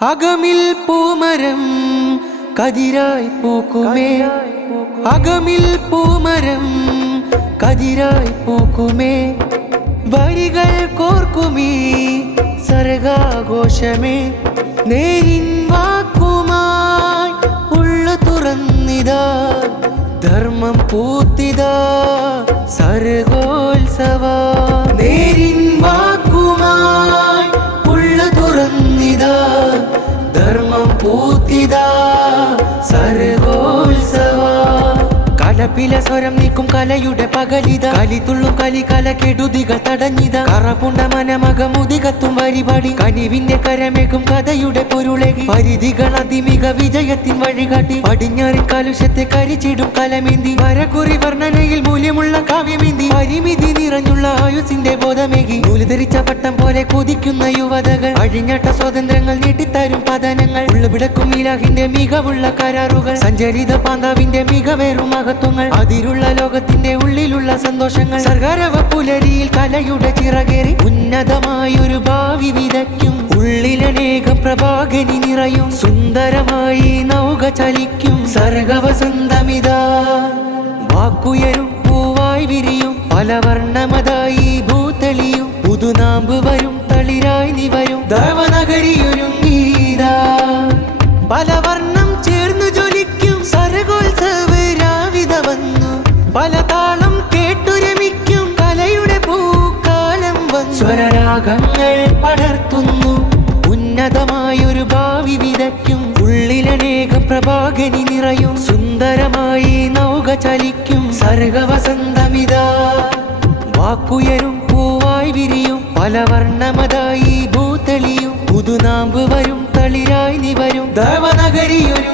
അകമിൽ പൂമരം കതിരായി പൂക്കുമേ, അകമിൽ പൂമരം കതിരായി പൂക്കുമേ, വരികൾ കോർക്കുമീ സർഗാഘോഷമേ. നേരിൻ വാക്കുമായി ഉള്ളു തുറന്നിതാ, ധർമ്മം പൂത്തിതാ സർഗോത്സവ. നേരിൻ വാക്കുമായി ഉള്ളു തുറന്നിതാ, ധർമ്മം പൂത്തിതാ സർഗോത്സവ. കലപില സ്വരം നീക്കും കലയുടെ പകലിത, കലിതുള്ളും കലി കല കെടുതികൾ തടഞ്ഞിത. കറപുണ്ട മനമകമുതി കത്തും വരിപാടി, കനിവിന്റെ കരമേകും കഥയുടെ പൊരുളകി. പരിധികൾ അതിമിക വിജയത്തിൻ വഴികാട്ടി, പടിഞ്ഞാറിൻ കലുഷത്തെ കരിച്ചിടും കലമേന്തി. വരകുറി വർണ്ണനയിൽ മൂല്യമുള്ള കാവ്യമേന്തി, പരിമിതി നിറഞ്ഞുള്ള ആയുസിന്റെ ബോധമേകി. നൂലുധരിച്ച പട്ടം പോലെ കൊതിക്കുന്ന യുവതകൾ, അഴിഞ്ഞാട്ട സ്വാതന്ത്ര്യങ്ങൾ നീട്ടിത്തരും പതനങ്ങൾ. ഉള്ളുപിടക്കും ഇലാഹിന്റെ മികവുള്ള കരാറുകൾ, സഞ്ചരിത പാന്താവിന്റെ മികവേറും മഹത്വങ്ങൾ. അതിരുള്ള ലോകത്തിന്റെ ഉള്ളിലുള്ള സന്തോഷങ്ങൾ, സർഗാരവ പുലരിയിൽ കലയുടെ ചിറകേറി ഉന്നതമായൊരു ഭാവി വിതയ്ക്കും. ഉള്ളിലനേകം പ്രഭാകനി നിറയും, സുന്ദരമായി നൗക ചലിക്കും സർഗവസന്തമിതാ. വാക്കുയരും പൂവായി വിരിയും, പല വർണ്ണമതായി ഭൂതളിയും. പുതുനാമ്പ് വരും തളിരായി നിവരും, ദേവനഗരിയൊരുങ്ങീതാ. പല വർണ്ണം ചേർന്നു ജ്വലിക്കും സർഗോത്സവ രാവിത വന്നു. പല താളം കേട്ടുരമിക്കും കലയുടെ പൂക്കാലം വന്നു. സ്വരരാഗങ്ങൾ പടർത്തുന്നു, ഉന്നതമായൊരു ഭാവി വിതയ്ക്കും. ഉള്ളിലനേകം പ്രഭാകനി നിറയും, സുന്ദരമായി നൗക ചലിക്കും സർഗവസന്തമിതാ. വാക്കുയരും പൂവായി വിരിയും, പല വർണ്ണമതായി ഭൂതളിയും. പുതുനാമ്പ് വരും തളിരായി നിവരും, ദേവനഗരിയൊരു